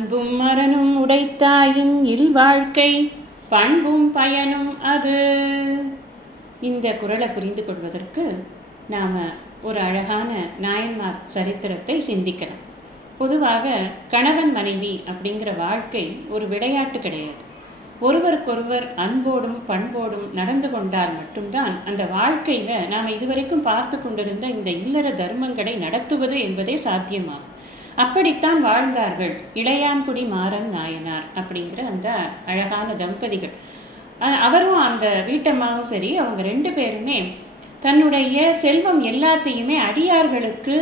அன்பும் மரனும் உடைத்தாயின் இல்வாழ்க்கை பண்பும் பயனும் அது. இந்த குரலை புரிந்து கொள்வதற்கு நாம் ஒரு அழகான நாயன்மார் சரித்திரத்தை சிந்திக்கலாம். பொதுவாக கணவன் மனைவி அப்படிங்கிற வாழ்க்கை ஒரு விளையாட்டு கிடையாது. ஒருவருக்கொருவர் அன்போடும் பண்போடும் நடந்து கொண்டால் மட்டும்தான் அந்த வாழ்க்கையில் நாம் இதுவரைக்கும் பார்த்து கொண்டிருந்த இந்த இல்லற தர்மங்களை நடத்துவது என்பதே சாத்தியமாகும். அப்படித்தான் வாழ்ந்தார்கள். இளையான்குடி மாறன் நாயனார் அப்படிங்கிற அந்த அழகான தம்பதிகள். அவரும் அந்த வீட்டம்மாவும் சரி அவங்க ரெண்டு பேருமே தன்னுடைய செல்வம் எல்லாத்தையுமே அடியார்களுக்கு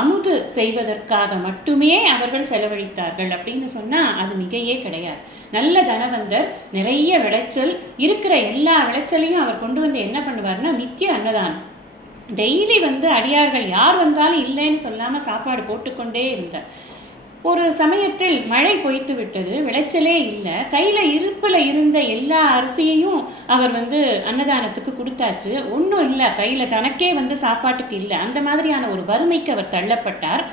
அமுது செய்வதற்காக மட்டுமே அவர்கள் செலவழித்தார்கள் அப்படின்னு சொன்னால் அது மிகையே கிடையாது. நல்ல தனவந்தர் நிறைய விளைச்சல் இருக்கிற எல்லா விளைச்சலையும் அவர் கொண்டு வந்து என்ன பண்ணுவார்னா நித்திய அன்னதானம். டெய்லி வந்து அடியார்கள் யார் வந்தாலும் இல்லைன்னு சொல்லாமல் சாப்பாடு போட்டுக்கொண்டே இருந்தார் ஒரு சமயத்தில் மழை பொய்த்து விட்டது விளைச்சலே இல்லை. கையில் இருப்பில் இருந்த எல்லா அரிசியையும் அவர் வந்து அன்னதானத்துக்கு கொடுத்தாச்சு. ஒன்றும் இல்லை கையில் தனக்கே வந்து சாப்பாட்டுக்கு இல்லை. அந்த மாதிரியான ஒரு வறுமைக்கு அவர் தள்ளப்பட்டார்.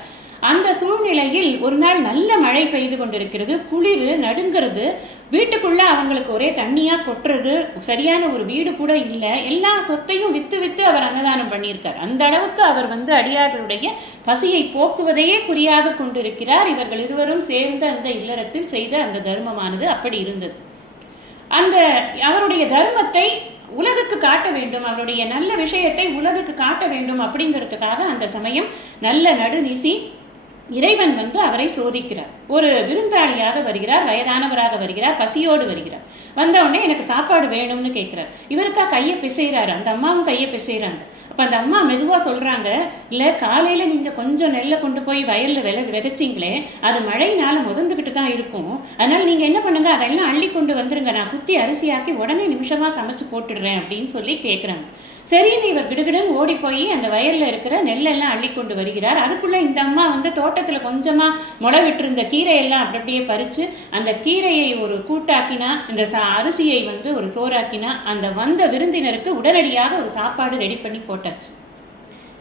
அந்த சூழ்நிலையில் ஒரு நாள் நல்ல மழை பெய்து கொண்டிருக்கிறது குளிர் நடுங்கிறது வீட்டுக்குள்ளே அவங்களுக்கு ஒரே தண்ணியாக கொட்டுறது சரியான ஒரு வீடு கூட இல்லை எல்லா சொத்தையும் விற்று விற்று அவர் அன்னதானம் பண்ணியிருக்கார். அந்த அளவுக்கு அவர் வந்து அடியார்களுடைய பசியை போக்குவதையே குறியாக கொண்டிருக்கிறார். இவர்கள் இருவரும் சேர்ந்து அந்த இல்லறத்தில் செய்த அந்த தர்மமானது அப்படி இருந்தது. அந்த அவருடைய தர்மத்தை உலகுக்கு காட்ட வேண்டும் அவருடைய நல்ல விஷயத்தை உலகுக்கு காட்ட வேண்டும் அப்படிங்கிறதுக்காக அந்த சமயம் நல்ல நடுநிசி இறைவன் வந்து அவரை சோதிக்கிறார். ஒரு விருந்தாளியாக வருகிறார் வயதானவராக வருகிறார் பசியோடு வருகிறார். வந்த உடனே எனக்கு சாப்பாடு வேணும்னு கேட்குறார். இவருக்கா கையை பிசைகிறாரு அந்த அம்மாவும் கையை பிசைகிறாங்க அப்போ அந்த அம்மா மெதுவாக சொல்கிறாங்க இல்லை காலையில் நீங்கள் கொஞ்சம் நெல்லை கொண்டு போய் வயலில் விளை விதைச்சிங்களே அது மழையினால் முதந்துக்கிட்டு தான் இருக்கும். அதனால் நீங்கள் என்ன பண்ணுங்கள் அதெல்லாம் அள்ளி கொண்டு வந்துருங்க. நான் குத்தி அரிசியாக்கி உடனே நிமிஷமாக சமைச்சு போட்டுடுறேன் அப்படின்னு சொல்லி கேட்குறாங்க சரின்னு இவர் கிடுகிடுன்னு ஓடி போய் அந்த வயலில் இருக்கிற நெல்லெல்லாம் அள்ளி கொண்டு வருகிறார். அதுக்குள்ளே இந்த அம்மா வந்து தோட்டத்தில் கொஞ்சமாக முளை விட்டிருந்த கீரையெல்லாம் அப்படி அப்படியே பறித்து அந்த கீரையை ஒரு கூட்டாக்கினா இந்த சா அரிசியை வந்து ஒரு சோறாக்கினா அந்த வந்த விருந்தினருக்கு உடனடியாக ஒரு சாப்பாடு ரெடி பண்ணி போட்டாச்சு.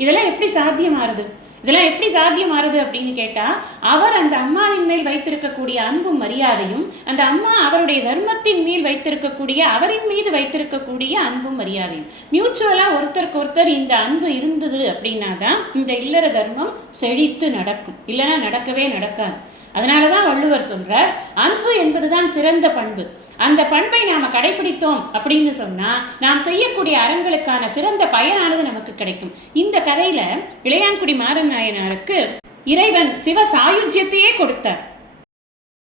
இதெல்லாம் எப்படி சாத்தியமாறுது? இதெல்லாம் எப்படி சாத்தியமாறுது அப்படின்னு கேட்டால் அவர் அந்த அம்மாவின் மேல் வைத்திருக்கக்கூடிய அன்பும் மரியாதையும் அந்த அம்மா அவருடைய தர்மத்தின் மேல் வைத்திருக்கக்கூடிய அவரின் மீது வைத்திருக்கக்கூடிய அன்பும் மரியாதையும். மியூச்சுவலாக ஒருத்தருக்கு ஒருத்தர் இந்த அன்பு இருந்தது அப்படின்னா தான் இந்த இல்லற தர்மம் செழித்து நடக்கும். இல்லைன்னா நடக்கவே நடக்காது. அதனால தான் வள்ளுவர் சொல்கிறார் அன்பு என்பதுதான் சிறந்த பண்பு. அந்த பண்பை நாம் கடைபிடித்தோம் அப்படின்னு சொன்னால் நாம் செய்யக்கூடிய அறங்களுக்கான சிறந்த பயனானது நமக்கு கிடைக்கும். இந்த கதையில் இளையான்குடி மாறன் நாயனாருக்கு இறைவன் சிவ சாயுஜ்யத்தையே கொடுத்தார்.